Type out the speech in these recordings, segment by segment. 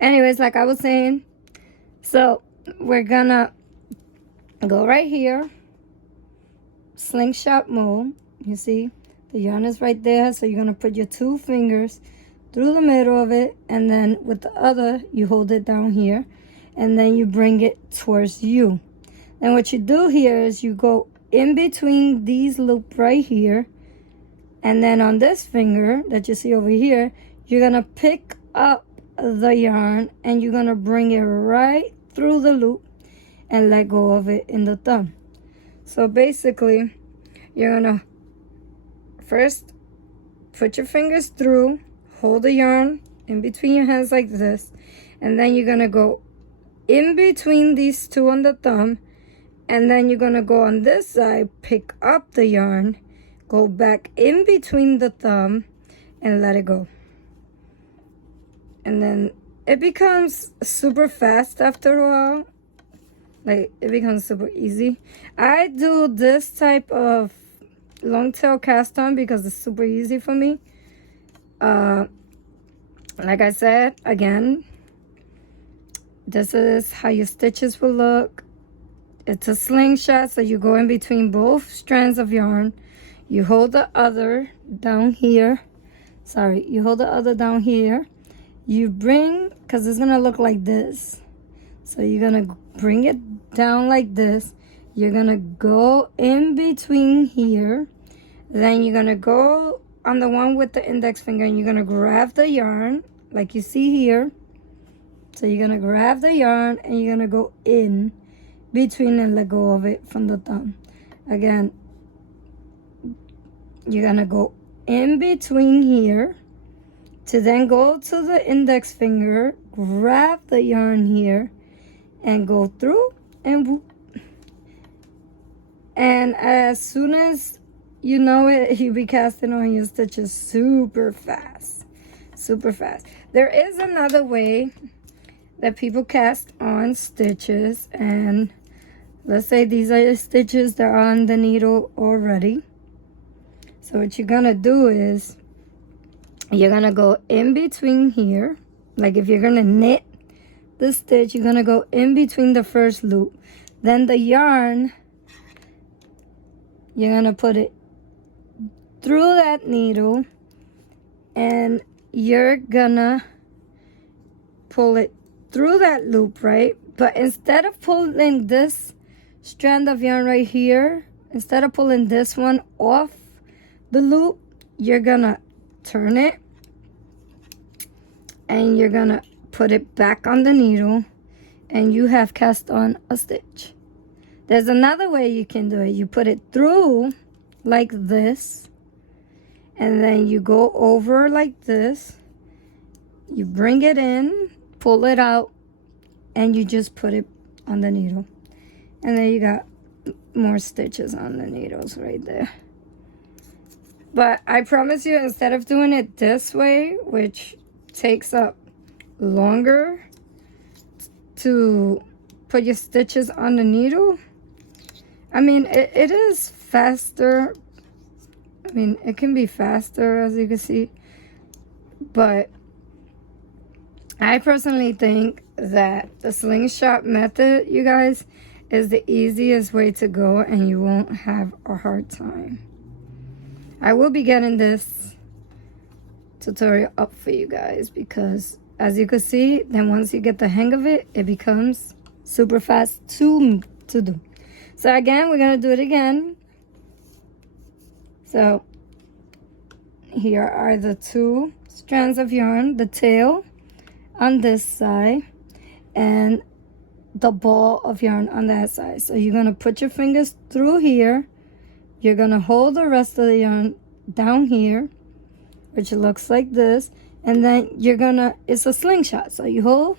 Anyways, like I was saying, so we're gonna go right here, slingshot mode. You see the yarn is right there, so you're gonna put your 2 fingers through the middle of it, and then with the other you hold it down here, and then you bring it towards you. Then what you do here is you go in between these loops right here, and then on this finger that you see over here, you're gonna pick up the yarn and you're gonna bring it right through the loop and let go of it in the thumb. So basically, you're gonna first put your fingers through, hold the yarn in between your hands like this, and then you're gonna go in between these 2 on the thumb, and then you're gonna go on this side, pick up the yarn, go back in between the thumb, and let it go. And then it becomes super fast after a while. Like, it becomes super easy. I do this type of long tail cast on because it's super easy for me. Like I said, again, this is how your stitches will look. It's a slingshot, so you go in between both strands of yarn. You hold the other down here. Sorry, you hold the other down here. You bring, because it's going to look like this. So you're going to bring it down like this. You're going to go in between here. Then you're going to go on the one with the index finger, and you're going to grab the yarn like you see here. So you're going to grab the yarn and you're going to go in between and let go of it from the thumb. Again, you're going to go in between here to then go to the index finger, grab the yarn here, and go through and whoop. And as soon as you know it, you'll be casting on your stitches super fast. Super fast. There is another way that people cast on stitches, and let's say these are your stitches that are on the needle already. So what you're gonna do is you're gonna go in between here. Like if you're gonna knit the stitch, you're gonna go in between the first loop. Then the yarn, you're gonna put it through that needle, and you're gonna pull it through that loop, right? But instead of pulling this strand of yarn right here, instead of pulling this one off the loop, you're gonna turn it and you're gonna put it back on the needle, and you have cast on a stitch. There's another way you can do it. You put it through like this, and then you go over like this, you bring it in, pull it out, and you just put it on the needle. And then you got more stitches on the needles right there. But I promise you, instead of doing it this way, which takes up longer to put your stitches on the needle, I mean, it is faster. I mean, it can be faster, as you can see, but I personally think that the slingshot method, you guys, is the easiest way to go, and you won't have a hard time. I will be getting this tutorial up for you guys because, as you can see, then once you get the hang of it, it becomes super fast to do. So again, we're going to do it again. So here are the 2 strands of yarn, the tail on this side and the ball of yarn on that side. So you're going to put your fingers through here. You're going to hold the rest of the yarn down here, which looks like this, and then you're going to, it's a slingshot. So you hold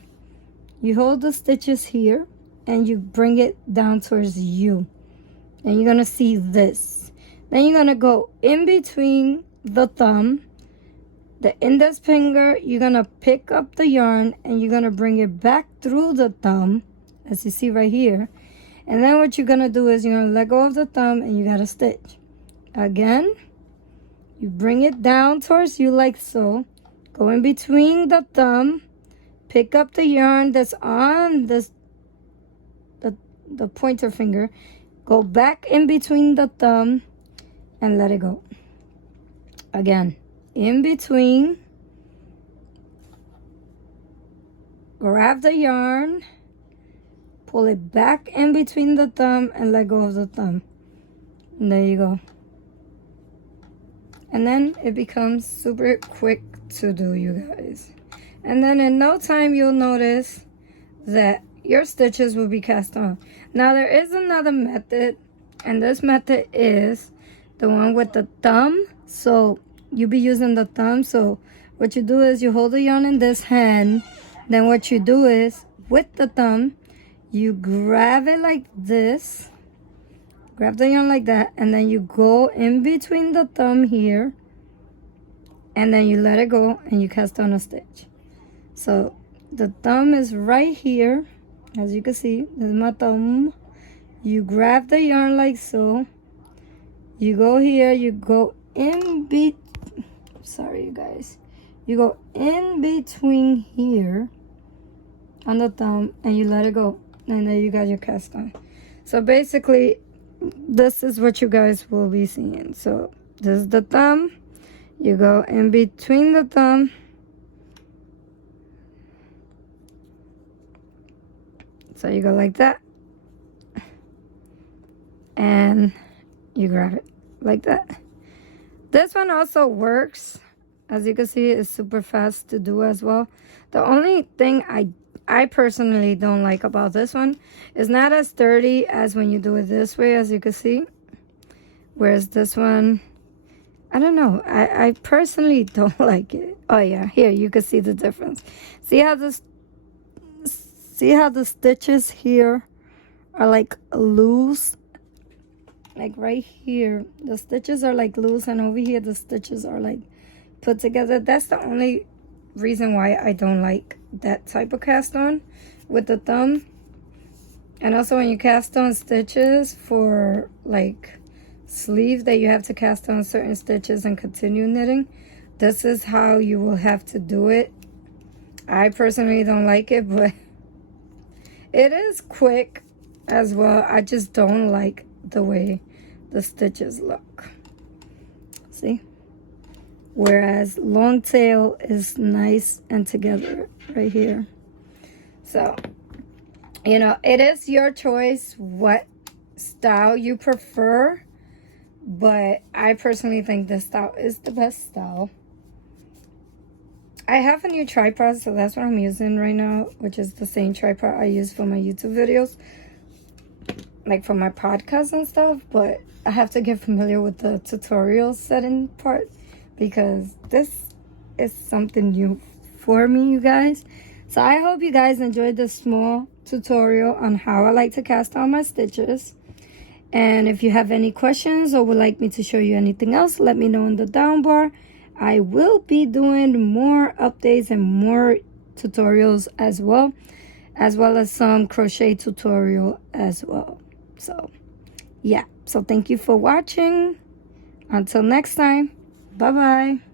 the stitches here and you bring it down towards you, and you're going to see this. Then you're going to go in between the thumb, the index finger, you're going to pick up the yarn and you're going to bring it back through the thumb, as you see right here. And then what you're going to do is you're going to let go of the thumb and you got to stitch. Again, you bring it down towards you like so. Go in between the thumb, pick up the yarn that's on this the pointer finger, go back in between the thumb and let it go. Again, in between, grab the yarn, pull it back in between the thumb and let go of the thumb. And there you go. And then it becomes super quick to do, you guys. And then in no time you'll notice that your stitches will be cast on. Now there is another method, and this method is the one with the thumb. So you'll be using the thumb. So what you do is you hold the yarn in this hand. Then what you do is with the thumb, you grab it like this. Grab the yarn like that, and then you go in between the thumb here, and then you let it go and you cast on a stitch. So the thumb is right here, as you can see. This is my thumb. You grab the yarn like so. You go here, you go in sorry you guys. You go in between here on the thumb and you let it go. And then you got your cast on. So basically, this is what you guys will be seeing. So this is the thumb. You go in between the thumb. So you go like that. And you grab it like that. This one also works. As you can see, it's super fast to do as well. The only thing I personally don't like about this one is not as sturdy as when you do it this way, as you can see. Whereas this one, I don't know. I personally don't like it. Oh yeah, here you can see the difference. See how the stitches here are like loose? Like right here, the stitches are like loose, and over here the stitches are like put together. That's the only reason why I don't like that type of cast on with the thumb. And also when you cast on stitches for like sleeve that you have to cast on certain stitches and continue knitting, this is how you will have to do it. I personally don't like it, but it is quick as well. I just don't like the way the stitches look. See? Whereas long tail is nice and together right here. So, you know, it is your choice what style you prefer. But I personally think this style is the best style. I have a new tripod, so that's what I'm using right now, which is the same tripod I use for my YouTube videos. Like for my podcast and stuff. But I have to get familiar with the tutorial setting part, because this is something new for me, you guys. So I hope you guys enjoyed this small tutorial on how I like to cast on my stitches. And if you have any questions or would like me to show you anything else, let me know in the down bar. I will be doing more updates and more tutorials as well as some crochet tutorial as well. So yeah, so thank you for watching. Until next time, bye bye.